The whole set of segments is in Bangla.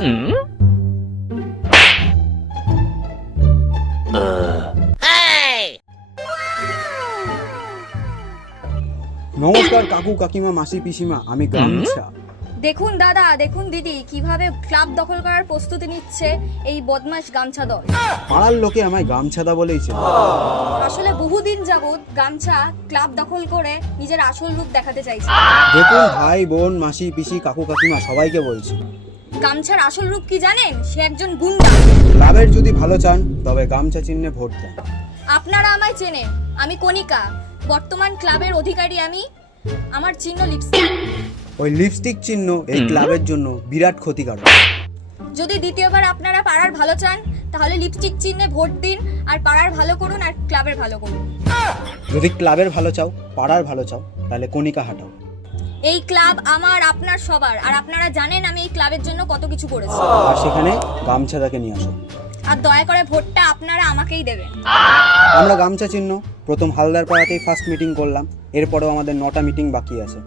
নমস্কার কাকু কাকিমা মাসি পিসিমা আমি গামছা। দেখুন দাদা দেখুন দিদি কীভাবে ক্লাব দখল করার প্রস্তুতি নিচ্ছে এই বদমাস গামছা দল। পাড়ার লোকে আমায় গামছাদা বলেই চেনে। আসলে বহুদিন যাবৎ গামছা ক্লাব দখল করে নিজের আসল রূপ দেখাতে চাইছে। দেখুন ভাই বোন মাসি পিসি কাকু কাকিমা সবাইকে বলছি। গামছার আসল রূপ কি জানেন? সে একজন গুন্ডা। ক্লাবের যদি ভালো চান তবে গামছা চিহ্নে ভোট দেন। আপনারা আমায় চেনেন। আমি কণিকা। বর্তমান ক্লাবের অধিকারী আমি। আমার চিহ্ন লিপস্টিক ওই লিপস্টিক চিহ্ন এই ক্লাবের জন্য বিরাট ক্ষতিকারক। যদি দ্বিতীয়বার আপনারা পাড়ার ভালো চান তাহলে লিপস্টিক চিহ্নে ভোট দিন আর পাড়ার ভালো করুন আর ক্লাবের ভালো করুন। যদি ক্লাবের ভালো চাও পাড়ার ভালো চাও তাহলে কণিকা হাঁটাও। এই ক্লাব আমার আপনার সবার। আর আপনারা জানেন আমি এই ক্লাবের জন্য কত কিছু করেছি। আর সেখানে গামছাদাকে নিয়ে আসো। আর দয়া করে ভোটটা আপনারা আমাকেই দেবেন। আমরা গামছা চিহ্ন প্রথম হালদার পাড়াতেই ফার্স্ট মিটিং করলাম এরপরেও আমাদের নটা মিটিং বাকি আছে।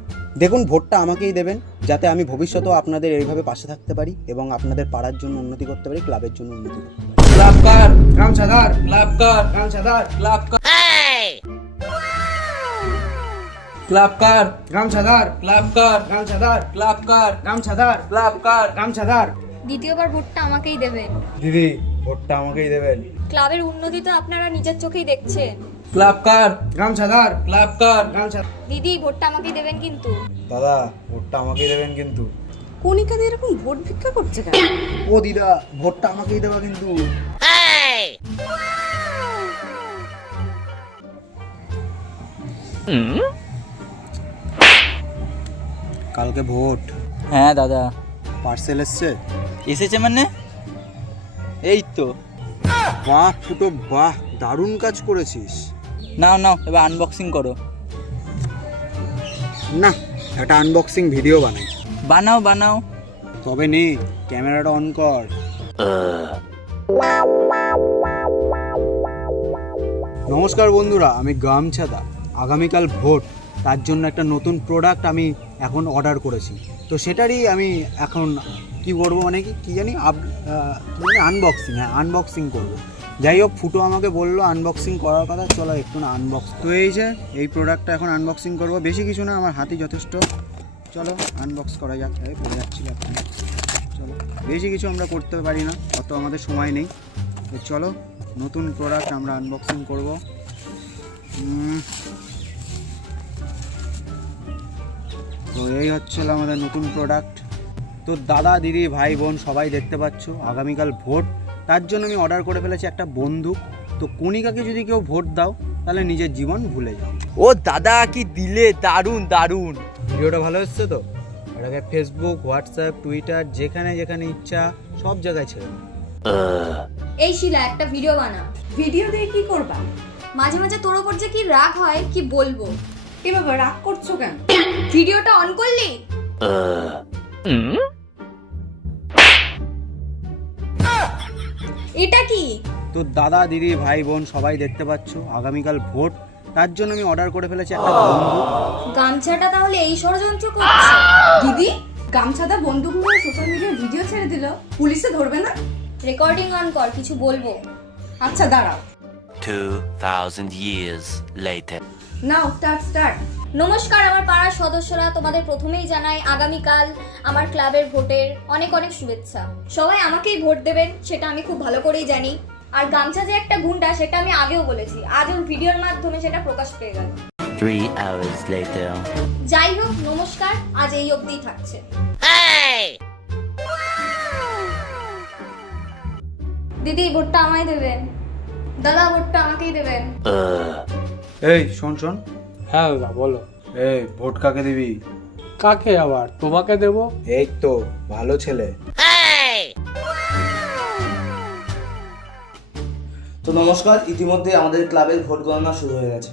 দেখুন ভোটটা আমাকেই দেবেন যাতে আমি ভবিষ্যতেও আপনাদের এইভাবে পাশে থাকতে পারি এবং আপনাদের পাড়ার জন্য উন্নতি করতে পারি ক্লাবের জন্য উন্নতি করতে পারি। ক্লাব কার? গামছাদার ক্লাব কার? গামছাদার ক্লাব কার ক্লাব কার গামছাদার ক্লাব কার গামছাদার ক্লাব কার গামছাদার ক্লাব কার দ্বিতীয়বার ভোটটা আমাকেই দেবেন। দিদি ভোটটা আমাকেই দেবেন। ক্লাবের উন্নতি তো আপনারা নিজের চোখেই দেখছেন। ক্লাব কার গামছাদার ক্লাব কার গামছা দিদি ভোটটা আমাকেই দেবেন কিন্তু। দাদা ভোটটা আমাকেই দেবেন কিন্তু। কণিকাদের এরকম ভোট ভিক্ষা করছে কেন? ও দিদা ভোটটা আমাকেই দেওয়া কিন্তু। কালকে ভোট। হ্যাঁ দাদা। পার্সেল এসছে? এসেছে মানে? এই তো। বাহ ফুটো বাহ দারুণ কাজ করেছিস। নাও নাও এবার আনবক্সিং করো। না একটা আনবক্সিং ভিডিও বানাই। বানাও বানাও। তবে নে ক্যামেরাটা অন কর। নমস্কার বন্ধুরা আমি গামছাদা। আগামীকাল ভোট। তার জন্য একটা নতুন প্রোডাক্ট আমি এখন অর্ডার করেছি। তো সেটারই আমি এখন কি করব মানে কি, কী জানি আপ আনবক্সিং হ্যাঁ আনবক্সিং করব। যাই হোক, ফুটো আমাকে বলল আনবক্সিং করার কথা, চলো একটু না আনবক্স তো এই যে, এই প্রোডাক্টটা এখন আনবক্সিং করব। বেশি কিছু না, আমার হাতে যথেষ্ট। চলো আনবক্স করা যাক। এই, পড়ে যাচ্ছিল এখন চলো, বেশি কিছু আমরা করতে পারি না, অত আমাদের সময় নেই। তো চলো, নতুন প্রোডাক্ট আমরা আনবক্সিং করব। তো এই হচ্ছিল আমাদের নতুন প্রোডাক্ট তো দাদা দিদি ভাই বোন সবাই দেখতে পাচ্ছ আগামীকাল ভোট। তার জন্য আমি অর্ডার করে ফেলেছি একটা বন্দুক। তো কণিকাকে যদি কেউ ভোট দাও তাহলে নিজের জীবন ভুলে যাও। ও দাদা কি দিলে? দারুণ দারুণ ভিডিওটা ভালো এসছে তো? এটাকে ফেসবুক হোয়াটসঅ্যাপ টুইটার যেখানে যেখানে ইচ্ছা সব জায়গায় ছেড়ে এই শিলা একটা ভিডিও বানা। ভিডিও দিয়ে কি করবা? মাঝে মাঝে তোর ওপর যে কি রাগ হয় কি বলব? এ বাবা রাগ করছ কেন? ভিডিওটা অন করলি? এটা কি? তো দাদা দিদি ভাই বোন সবাই দেখতে পাচ্ছ আগামীকাল ভোট। তার জন্য আমি অর্ডার করে ফেলেছি একটা বন্দুক। গামছাটা তাহলে এই ষড়যন্ত্র করছে। দিদি গামছাদা বন্দুক নিয়ে সোশ্যাল মিডিয়ায় ভিডিও ছেড়ে দিল। পুলিশে ধরবে না? রেকর্ডিং অন কর কিছু বলব। আচ্ছা দাঁড়াও। 2,000 years later. Now start start নমস্কার আমার পাড়ার সদস্যরা তোমাদের প্রথমেই জানাই আগামীকাল আমার ক্লাবের ভোটের অনেক অনেক শুভেচ্ছা। সবাই আমাকেই ভোট দেবেন সেটা আমি খুব ভালো করেই জানি। আর গামছা যে একটা গুন্ডা সেটা আমি আগেও বলেছি। আজ ওর ভিডিওর মাধ্যমে সেটা প্রকাশ পেয়ে গেল। Three hours later. যাই হোক নমস্কার আজ এই অবধিই থাকছে। দিদি ভোটটা আমায় দেবেন। দাদা ভোটটা আমাকেই দেবেন। এই শোন শোন। হ্যাঁ দাদা বলো। এই ভোট কাকে দিবি? কাকে আবার? তোমাকে দেব? এই তো ভালো ছেলে। তো নমস্কার ইতিমধ্যে আমাদের ক্লাবের ভোট গণনা শুরু হয়ে গেছে।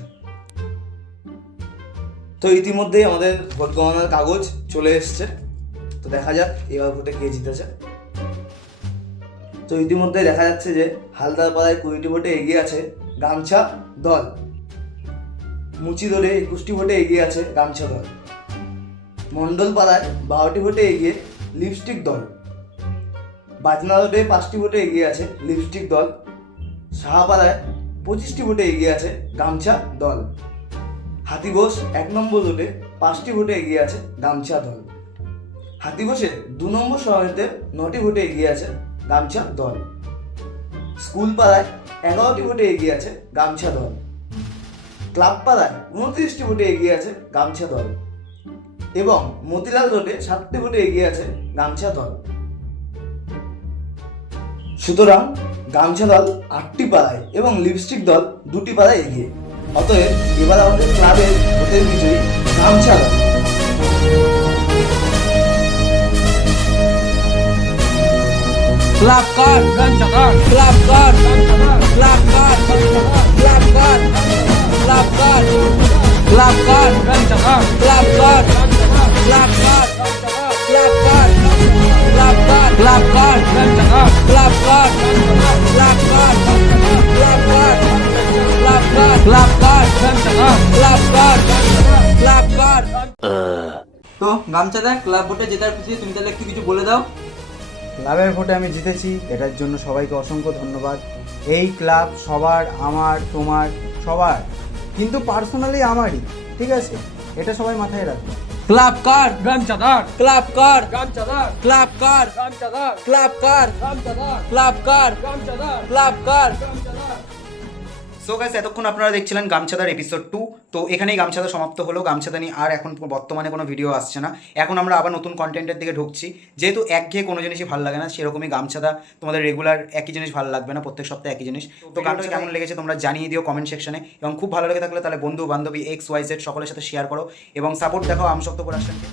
তো ইতিমধ্যেই আমাদের ভোট গণনার কাগজ চলে এসছে। তো দেখা যাক এবার ভোটে কে জিতেছে। তো ইতিমধ্যে দেখা যাচ্ছে যে হালদার পাড়ায় কুড়িটি ভোটে এগিয়ে আছে গামছা দল। মুচি দলে একুশটি ভোটে এগিয়ে আছে গামছা দল মণ্ডল পাড়ায় বারোটি ভোটে এগিয়ে লিপস্টিক দল। বাজনা রোডে পাঁচটি ভোটে এগিয়ে আছে লিপস্টিক দল। সাহাপাড়ায় পঁচিশটি ভোটে এগিয়ে আছে গামছা দল। হাতিবোস এক নম্বর রোডে পাঁচটি ভোটে এগিয়ে আছে গামছা দল। হাতিবোসে দু নম্বর শহরেতে নটি ভোটে এগিয়ে আছে গামছা দল। স্কুল পাড়ায় এগারোটি ভোটে এগিয়ে আছে গামছা দল। ক্লাব পাড়ায় উনত্রিশটি ভোটে এগিয়ে আছে গামছা দল। এবং মতিলাল রোডে সাতটি ভোটে এগিয়ে আছে গামছা দল। সুতরাং গামছা দল আটটি পাড়ায় এবং লিপস্টিক দল দুটি পাড়ায় এগিয়ে। অতএব এবার আমাদের ক্লাবের ভোটের বিজয়ী গামছা দল। ক্লাব কার? ক্লাব কার? ক্লাব কার? ক্লাব কার? ক্লাব কার? ক্লাব কার ক্লাব কার ক্লাব. তো গামছাদা ভোটে জেতার খুশি তুমি তাহলে একটু কিছু বলে দাও ক্লাবের ভোটে আমি জিতেছি এটার জন্য সবাইকে অসংখ্য ধন্যবাদ এই ক্লাব সবার আমার তোমার সবার কিন্তু পার্সোনালি আমারই ঠিক আছে? এটা সবাই মাথায় রাখবে। ক্লাব কার। গামছাদার ক্লাব কার। গামছাদার ক্লাব কার। গামছাদার ক্লাব কার। গামছাদার ক্লাব কার। গামছাদার ক্লাব কার। সো গাইস এতক্ষণ আপনারা দেখছিলেন গামছাদার এপিসোড টু তো এখানেই গামছাদা সমাপ্ত হলো। গামছাদা নিয়ে আর এখন বর্তমানে কোনো ভিডিও আসছে না। এখন আমরা আবার নতুন কন্টেন্টের দিকে ঢুকছি। যেহেতু একঘেয়ে কোনো জিনিসই ভালো লাগে না সেরকমই গামছাদা তোমাদের রেগুলার একই জিনিস ভালো লাগবে না প্রত্যেক সপ্তাহে একই জিনিস। তো গানটা কেমন লেগেছে তোমরা জানিয়ে দিও কমেন্ট সেকশনে এবং খুব ভালো লেগে থাকলে তাহলে বন্ধু বান্ধবী এক্স ওয়াই জেড সকলের সাথে শেয়ার করো। এবং সাপোর্ট দেখাও আমশক্ত প্রোডাকশনকে।